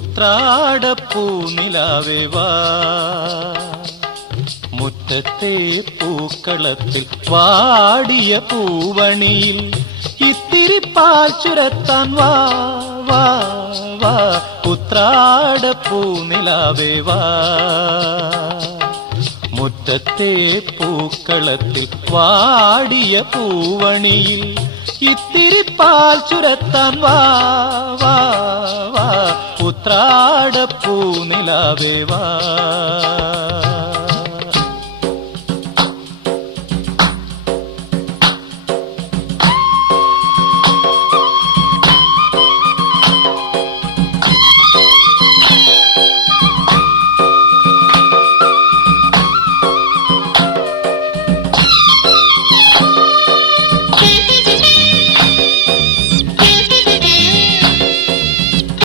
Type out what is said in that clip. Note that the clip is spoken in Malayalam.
ഉത്രാടപ്പൂ നിലാവേ വാ, മുറ്റത്തെ പൂക്കളത്തിൽ വാടിയ പൂവണിയിൽ ഇത്തിരി പാൽ ചുരത്താൻ വാ വാ വാ, ഉത്രാടപ്പൂ നിലാവേ വാ. മുറ്റത്തെ പൂക്കളത്തിൽ വാടിയ പൂവണിയിൽ ഇത്തിരി പാൽ ചുരത്താൻ വാ വാ വാ, ഉത്രാടപ്പൂ നിലാവേ വാ.